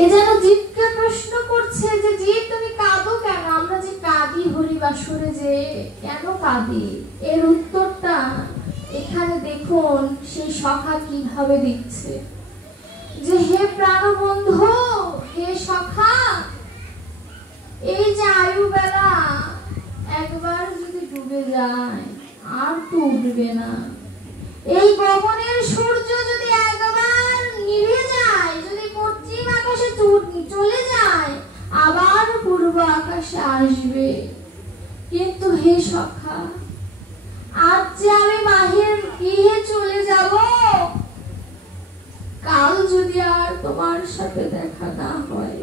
এ যেন জীবকে প্রশ্ন করছে যে জীব তুমি কাঁদো কেন? আমরা যে কাঁদি হরিবাসরে, যে কেন কাঁদি, এর উত্তরটা এখানে দেখুন সেই সখা কিভাবে দিচ্ছে, যে হে প্রাণবন্ধু, হে সখা, এই যে আয়ু বেলা একবার যদি ডুবে যায় আর তো উঠবে না। এই গগনের সূর্য যদি একবার নিভে যায়, যদি পশ্চিম আকাশে চলে যায়, আবার পূর্ব আকাশে আসবে। কিন্তু হে সখা, আজ যে আমি মাহির গৃহে চলে যাব, কাল যদি আর তোমার সাথে দেখা না হয়,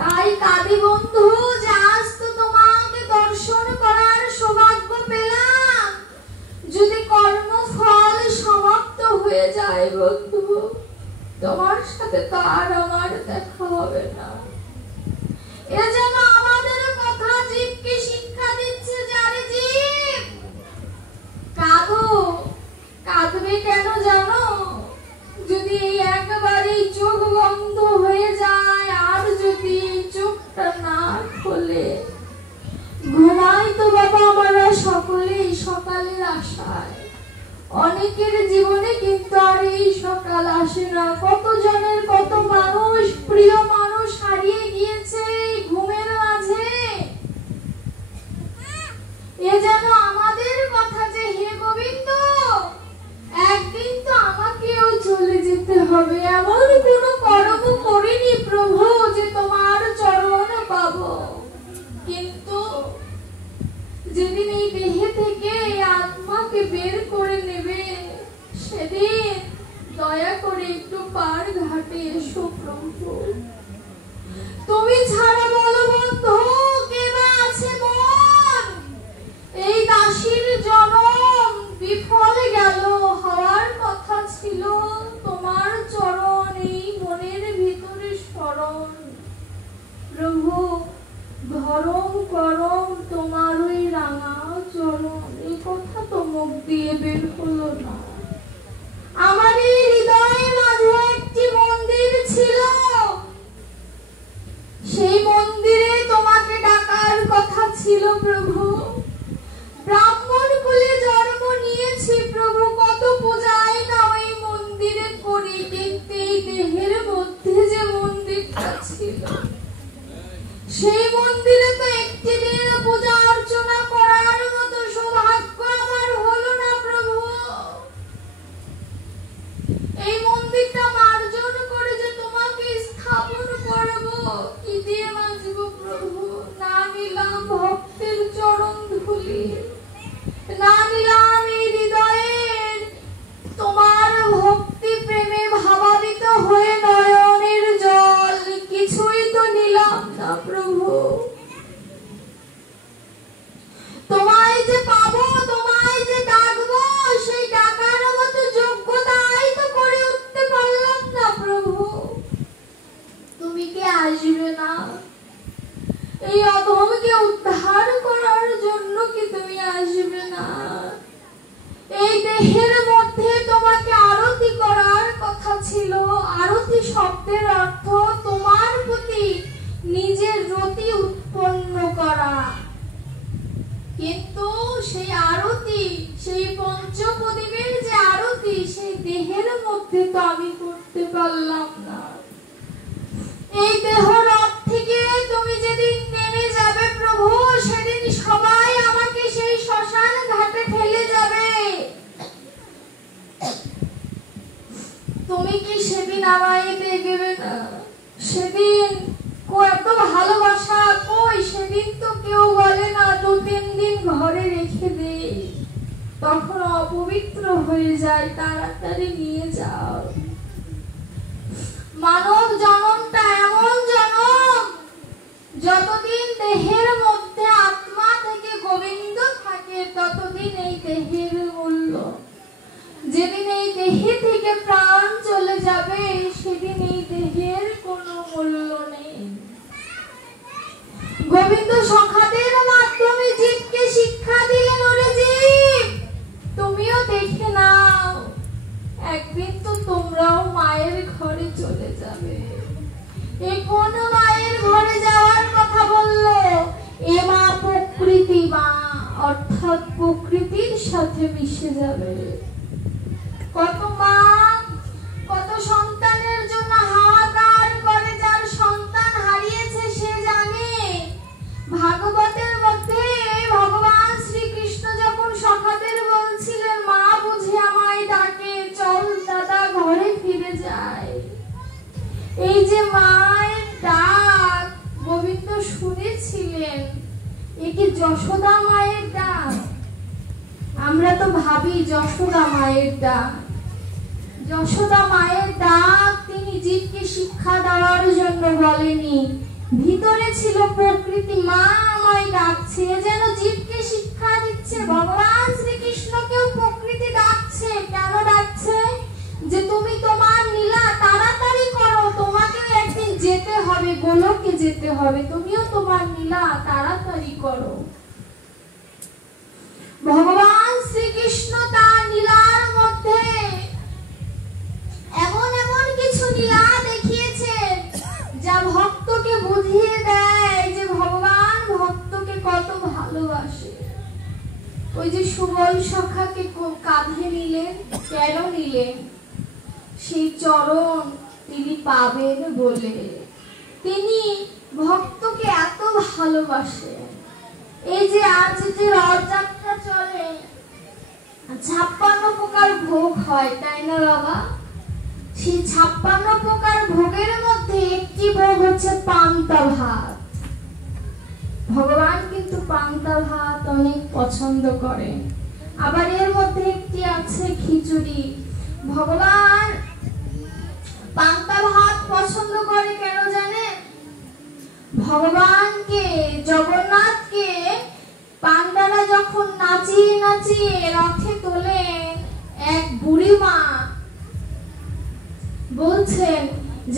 তাই কাঁদি বন্ধু, যে আজ তো তোমাকে দর্শন করার সৌভাগ্য পেলাম, যদি কর্মফল সমাপ্ত হয়ে যায় বন্ধু, তোমার সাথে তো আর আমার দেখা হবে না। এজন্য আমাদের কথা জীবকে শিক্ষা দিচ্ছে, জানে জীব কাঁদো, কাঁদবে কেন জানো? যদি একবারে চোখ বন্ধ হয়ে যায় আর যদি চোখটা না খোলে, ঘুমাই তো বাবা আমরা সকলেই সকালের আশায়। অনেকের জীবনে কিন্তু আর এই সকাল আসে না। কত জনের, কত মানুষ, প্রিয় মানুষ হারিয়ে গিয়েছে ঘুমের মাঝে। এ যেন আমাদের কথা যে হে গোবিন্দ, একদিন তো আমাকেও চলে যেতে হবে। এমন কোন কর্ম করিনি প্রভু যে তোমার চরণ পাবো, কিন্তু যেদিন এই দেহে থেকে আত্মাকে বের করে নেবে, সেদিন দয়া করে একটু পার ঘাটে এসো প্রভু। তুমি ছাড়া বলো বন্ধু কে বা আছে মন? এই দাসীর জনম বিফল গেল, হওয়ার কথা ছিল তোমার চরণ, এই মনের ভিতরে স্মরণ। প্রভু ধরম করম তোমার ওই রাঙা চরণ, এই কথা তো মুখ দিয়ে বের হলো না। আমার এই হৃদয়ের মাঝে একটি মন্দির ছিল, সেই মন্দিরে তোমাকে ডাকার কথা ছিল প্রভু। ব্রাহ্মণ কুলে জন্ম নিয়েছি প্রভু, কত পূজাই না ওই মন্দিরে করি, কিন্তু এই দেহের মধ্যে যে মন্দিরটা ছিল, সেই মন্দিরে তো একটি দিন পূজা অর্চনা করার মতো সৌভাগ্য আমার হলো না প্রভু। এই মন্দিরটা মার্জন করে যে তোমাকে স্থাপন করব, কি দিয়ে বাঁচব প্রভু? না নিলাম ভক্তের চরণ ধুলি, না নিলাম এই হৃদয়ের তোমার ভক্তি প্রেমে ভাবাবিত হয়ে নয়নের জল, কিছুই তো নিলাম না প্রভু। তোমায় যে পাবো, তোমায় যে ডাকবো, সেই ডাকার মতো যোগ্যতাই তো করে উঠতে পারলাম না প্রভু। তুমি কি আসবে না? এই অধমকে উদ্ধার করার জন্য কি তুমি আসবে না? এই দেহের মধ্যে তোমাকে আরতি করার কথা ছিল। আরতি শব্দের অর্থ তোমার প্রতি নিজের রতি উৎপন্ন করা, কিন্তু সেই আরতি, সেই পঞ্চপ্রদীপের যে আরতি, সেই দেহের মধ্যে তো আমি করতে পারলাম না। এই দেহ রথ থেকে তুমি যেদিন নেমে যাবে প্রভু, সেদিন সবাই আমাকে সেই শ্মশান ঘাটে ফেলে যাবে। তুমি কি সেদিন আমায় দেখবে না? সেদিন এত ভালোবাসা কই? সেদিন তো কেউ বলে না 2-3 দিন ঘরে রেখে দে, তখন অপবিত্র হয়ে যায়, তাড়াতাড়ি নিয়ে যাও। মানব জনমটা এমন জনম, যতদিন দেহের মধ্যে আত্মা থেকে গোবিন্দ থাকে, ততদিন এই দেহের মূল্য। যেদিন এই দেহে থেকে প্রাণ চলে যাবে, সেদিন এই দেহের কোনো মূল্য নেই। গোবিন্দ সখাদের মাধ্যমে জীবকে শিক্ষা দিলেন, ওরে জীব তুমিও দেখে নাও, একদিন তো তোমরাও মায়ের ঘরে চলে যাবে। এ কোন মায়ের ঘরে যাওয়ার কথা বললো? এ মা প্রকৃতি মা, অর্থাৎ প্রকৃতির সাথে মিশে যাবে। কত মা কত সন্তানের জন্য হাহাকার করে, যার সন্তান হারিয়েছে সে জানে। ভাগবতের মধ্যে ভগবান শ্রীকৃষ্ণ যখন সখাদের বলছিলেন মা বুঝে আমায় ডাকে, চল দাদা ঘরে ফিরে যায়। এই যে মায়ের ডাক গোবিন্দ শুনেছিলেন, এ কি যশোদা মায়ের ডাক? আমরা তো ভাবি যশোদা মায়ের ডাক। যশোদা মায়ের ডাক তিনি জীবকে শিক্ষা দেওয়ার জন্য বলেনি, ভিতরে ছিল প্রকৃতি মা আমায় ডাকছে, যেন জীবকে শিক্ষা দিচ্ছে। ভগবান শ্রীকৃষ্ণকেও প্রকৃতি ডাকছে। কেন ডাকছে? যে তুমি তোমার লীলা তাড়াতাড়ি করো, তোমাকেও একদিন যেতে হবে, গোলকে যেতে হবে, তুমিও তোমার লীলা তাড়াতাড়ি করো। ভগবান শ্রীকৃষ্ণ তার লীলার মধ্যে এমন এমন কিছু লীলা দেখিয়েছেন যা ভক্তকে বুঝিয়ে দেয় যে ভগবান ভক্তকে কত ভালোবাসে। ওই যে সুবল সখাকে কাঁধে নিলেন, কেন নিলেন? সেই চরণ তিনি পাবেন বলে। তিনি ভক্তকে এত ভালোবাসেন। এই যে আজ যে রথযাত্রা চলে, 56 প্রকার ভোগ হয়, তাই না বাবা? সেই 56 প্রকার ভোগের মধ্যে একটি ভোগ হচ্ছে পান্তা ভাত। ভগবান কিন্তু পান্তা ভাত অনেক পছন্দ করেন। আবার এর মধ্যে একটি আছে খিচুড়ি। ভগবান পান্তা ভাত পছন্দ করে কেন জানেন? ভগবানকে জগন্নাথকে পান্ডারা যখন নাচিয়ে নাচিয়ে রথে তোলে, এক বুড়ি মা বলছেন